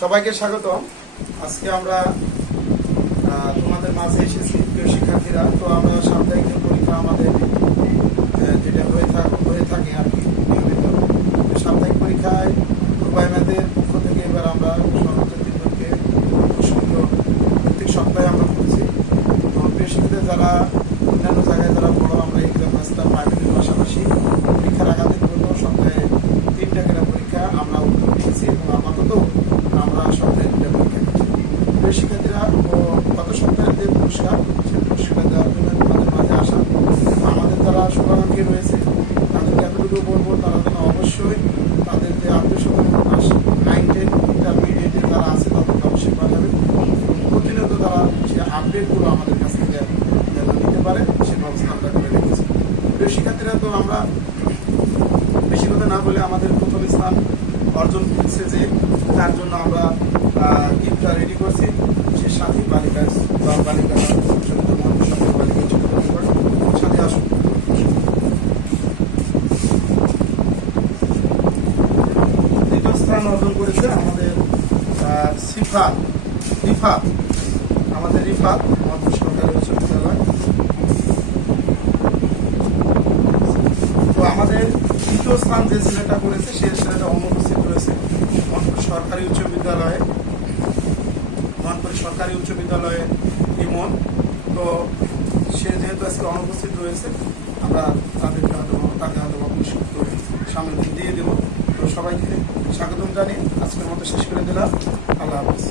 সবাইকে স্বাগতম। আজকে আমরা তোমাদের মাঝে এসেছি প্রিয় শিক্ষার্থীরা। তো আমরা সাপ্তাহিক পরীক্ষা আমাদের যেটা হয়ে থাকে আর কি নিয়মিত সাপ্তাহিক পরীক্ষায় উপায়নাদের পক্ষ থেকে এবার আমরা সর্বজনকে সুন্দর প্রত্যেক সপ্তাহে আমরা করছি। তো প্রিয় শিক্ষার্থীরা যারা অন্যান্য জায়গায় যারা পড়ো আমরা এক্সাম ক্লাসটা প্রাইভেটের পাশাপাশি পরীক্ষার আগামী সপ্তাহে 3টা করে পরীক্ষা আমরা উত্তর দিয়েছি এবং আপাতত আমরা সপ্তাহে 2টা পরীক্ষা দিচ্ছি। প্রিয় শিক্ষার্থীরা গত সপ্তাহের যে পুরস্কার সেই পুরস্কার দেওয়ার জন্য তোমাদের মাঝে আসা। আমাদের যারা শুভাকাঙ্ক্ষী রয়েছে তাদেরকে এতটুকু বলবো তারা যেন অবশ্যই তাদের যে 8-9-10 ইন্টারমিডিয়েটে যারা আছে তাদেরকে অবশ্যই পাঠাবে এবং প্রতিনিয়ত তারা সে আপডেটগুলো আমাদের কাছ থেকে যেন নিতে পারে সে ব্যবস্থা আমরা করে রেখেছি। প্রিয় শিক্ষার্থীরা, তো আমরা বেশি কথা না বলে আমাদের প্রথম স্থান অর্জন করছে যে তার জন্য আমরা গিফটটা রেডি করছি। সে সাথী বালিকা বালিকা সাথে আসুন। দ্বিতীয় স্থান অর্জন করেছে আমাদের রিফাত আমাদের রিফাত মহাপুর সরকারি উচ্চ বিদ্যালয়। তো আমাদের তৃতীয় স্থান যে ছেলেটা করেছে সে ছেলেটা অনুপস্থিত রয়েছে মহাপুর সরকারি উচ্চ বিদ্যালয়ে ইমন। তো সে যেহেতু আজকে অনুপস্থিত রয়েছে আমরা তাকে হয়তো পুরস্কার করে সামনের দিন দিয়ে দেবো। তো সবাইকে স্বাগতম জানিয়ে আজকের মতো শেষ করে দিলাম। আল্লাহ হাফেজ।